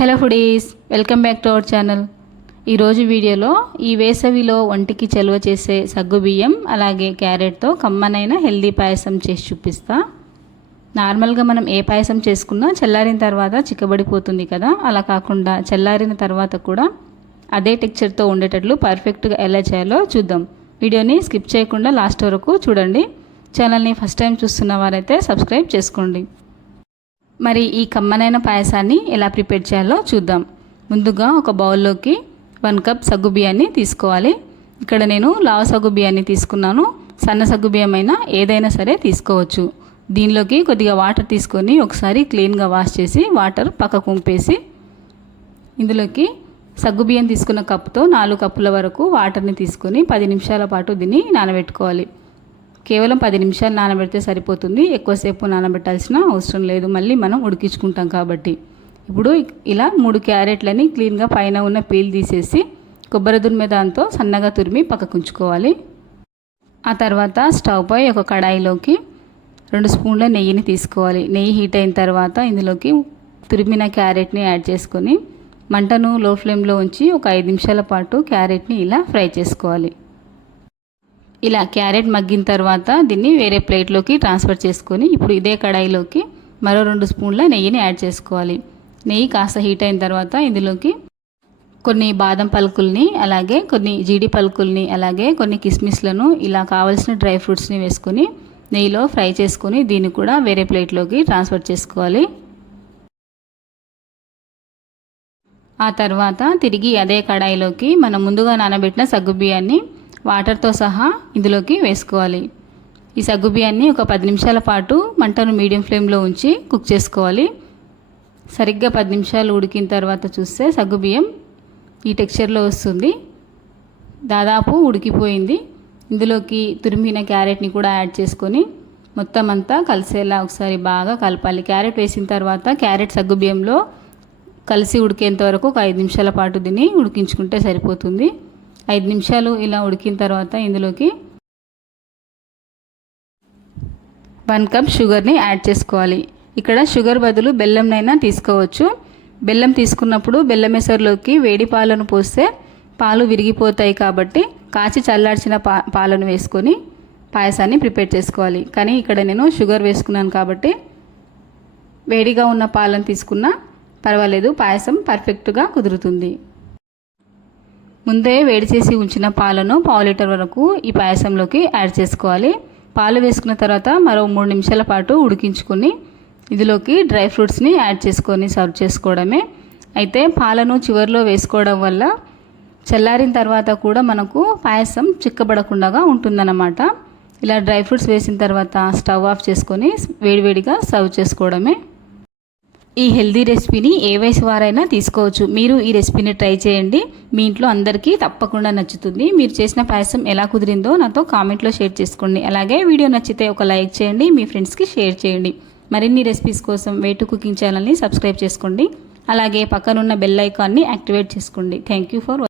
Hello foodies, welcome back to our channel. ఈరోజు వీడియోలో ఈ వేసవిలో ఒంటికి చలువ చేసే సగ్గుబియ్యం అలాగే క్యారెట్తో కమ్మనైన హెల్దీ పాయసం చేసి చూపిస్తా. నార్మల్గా మనం ఏ పాయసం చేసుకున్నా చల్లారిన తర్వాత చిక్కబడిపోతుంది కదా, అలా కాకుండా చల్లారిన తర్వాత కూడా అదే టెక్స్చర్తో ఉండేటట్లు పర్ఫెక్ట్గా ఎలా చేయాలో చూద్దాం. వీడియోని స్కిప్ చేయకుండా లాస్ట్ వరకు చూడండి. ఛానల్ని ఫస్ట్ టైం చూస్తున్న వారైతే సబ్స్క్రైబ్ చేసుకోండి. మరి ఈ కమ్మనైన పాయసాన్ని ఎలా ప్రిపేర్ చేయాలో చూద్దాం. ముందుగా ఒక బౌల్లోకి 1 కప్ సగ్గుబియ్యాన్ని తీసుకోవాలి. ఇక్కడ నేను లావు సగ్గుబియ్యాన్ని తీసుకున్నాను. సన్న సగ్గుబియ్యం అయినా ఏదైనా సరే తీసుకోవచ్చు. దీనిలోకి కొద్దిగా వాటర్ తీసుకొని ఒకసారి క్లీన్గా వాష్ చేసి వాటర్ పక్కకు ఉంపేసి ఇందులోకి సగ్గుబియ్యం తీసుకున్న కప్పుతో 4 కప్పుల వరకు వాటర్ని తీసుకొని 10 నిమిషాల పాటు దీన్ని నానబెట్టుకోవాలి. కేవలం 10 నిమిషాలు నానబెడితే సరిపోతుంది. ఎక్కువసేపు నానబెట్టాల్సిన అవసరం లేదు, మళ్ళీ మనం ఉడికించుకుంటాం కాబట్టి. ఇప్పుడు ఇలా 3 క్యారెట్లని క్లీన్గా పైన ఉన్న పీల్ తీసేసి కొబ్బరి దున్మే దాంతో సన్నగా తురిమి పక్కకు ఉంచుకోవాలి. ఆ తర్వాత స్టవ్ పై ఒక కడాయిలోకి 2 స్పూన్ల నెయ్యిని తీసుకోవాలి. నెయ్యి హీట్ అయిన తర్వాత ఇందులోకి తురిమిన క్యారెట్ని యాడ్ చేసుకొని మంటను లో ఫ్లేమ్లో ఉంచి ఒక 5 నిమిషాల పాటు క్యారెట్ని ఇలా ఫ్రై చేసుకోవాలి. ఇలా క్యారెట్ మగ్గిన తర్వాత దీన్ని వేరే ప్లేట్లోకి ట్రాన్స్ఫర్ చేసుకొని ఇప్పుడు ఇదే కడాయిలోకి మరో 2 స్పూన్ల నెయ్యిని యాడ్ చేసుకోవాలి. నెయ్యి కాస్త హీట్ అయిన తర్వాత ఇందులోకి కొన్ని బాదం పలుకుల్ని, అలాగే కొన్ని జీడి పలుకుల్ని, అలాగే కొన్ని కిస్మిస్లను, ఇలా కావలసిన డ్రై ఫ్రూట్స్ని వేసుకొని నెయ్యిలో ఫ్రై చేసుకొని దీన్ని కూడా వేరే ప్లేట్లోకి ట్రాన్స్ఫర్ చేసుకోవాలి. ఆ తర్వాత తిరిగి అదే కడాయిలోకి మనం ముందుగా నానబెట్టిన సగ్గుబియ్యాన్ని వాటర్తో సహా ఇందులోకి వేసుకోవాలి. ఈ సగ్గుబియ్యాన్ని ఒక 10 నిమిషాల పాటు మంటను మీడియం ఫ్లేమ్లో ఉంచి కుక్ చేసుకోవాలి. సరిగ్గా 10 నిమిషాలు ఉడికిన తర్వాత చూస్తే సగ్గుబియ్యం ఈ టెక్స్చర్లో వస్తుంది. దాదాపు ఉడికిపోయింది. ఇందులోకి తురిమిన క్యారెట్ని కూడా యాడ్ చేసుకొని మొత్తం అంతా కలిసేలా ఒకసారి బాగా కలపాలి. క్యారెట్ వేసిన తర్వాత క్యారెట్ సగ్గుబియ్యంలో కలిసి ఉడికేంత వరకు ఒక 5 నిమిషాల పాటు దీన్ని ఉడికించుకుంటే సరిపోతుంది. 5 నిమిషాలు ఇలా ఉడికిన తర్వాత ఇందులోకి 1 కప్ షుగర్ని యాడ్ చేసుకోవాలి. ఇక్కడ షుగర్ బదులు బెల్లంనైనా తీసుకోవచ్చు. బెల్లం తీసుకున్నప్పుడు బెల్లం ఎసరులోకి వేడి పాలను పోస్తే పాలు విరిగిపోతాయి కాబట్టి కాచి చల్లార్చిన పాలను వేసుకొని పాయసాన్ని ప్రిపేర్ చేసుకోవాలి. కానీ ఇక్కడ నేను షుగర్ వేసుకున్నాను కాబట్టి వేడిగా ఉన్న పాలను తీసుకున్నా పర్వాలేదు, పాయసం పర్ఫెక్ట్గా కుదురుతుంది. ముందే వేడి చేసి ఉంచిన పాలను 1/2 లీటర్ వరకు ఈ పాయసంలోకి యాడ్ చేసుకోవాలి. పాలు వేసుకున్న తర్వాత మరో 3 నిమిషాల పాటు ఉడికించుకొని ఇందులోకి డ్రై ఫ్రూట్స్ని యాడ్ చేసుకొని సర్వ్ చేసుకోవడమే. అయితే పాలను చివరిలో వేసుకోవడం వల్ల చల్లారిన తర్వాత కూడా మనకు పాయసం చిక్కబడకుండా ఉంటుందన్నమాట. ఇలా డ్రై ఫ్రూట్స్ వేసిన తర్వాత స్టవ్ ఆఫ్ చేసుకొని వేడివేడిగా సర్వ్ చేసుకోవడమే. ఈ హెల్దీ రెసిపీని ఏ వయసు వారైనా తీసుకోవచ్చు. మీరు ఈ రెసిపీని ట్రై చేయండి, మీ ఇంట్లో అందరికీ తప్పకుండా నచ్చుతుంది. మీరు చేసిన పాయసం ఎలా కుదిరిందో నాతో కామెంట్లో షేర్ చేసుకోండి. అలాగే వీడియో నచ్చితే ఒక లైక్ చేయండి, మీ ఫ్రెండ్స్కి షేర్ చేయండి. మరిన్ని రెసిపీస్ కోసం వే టు కుకింగ్ ఛానల్ని సబ్స్క్రైబ్ చేసుకోండి. అలాగే పక్కనున్న బెల్ ఐకాన్ని యాక్టివేట్ చేసుకోండి. Thank you for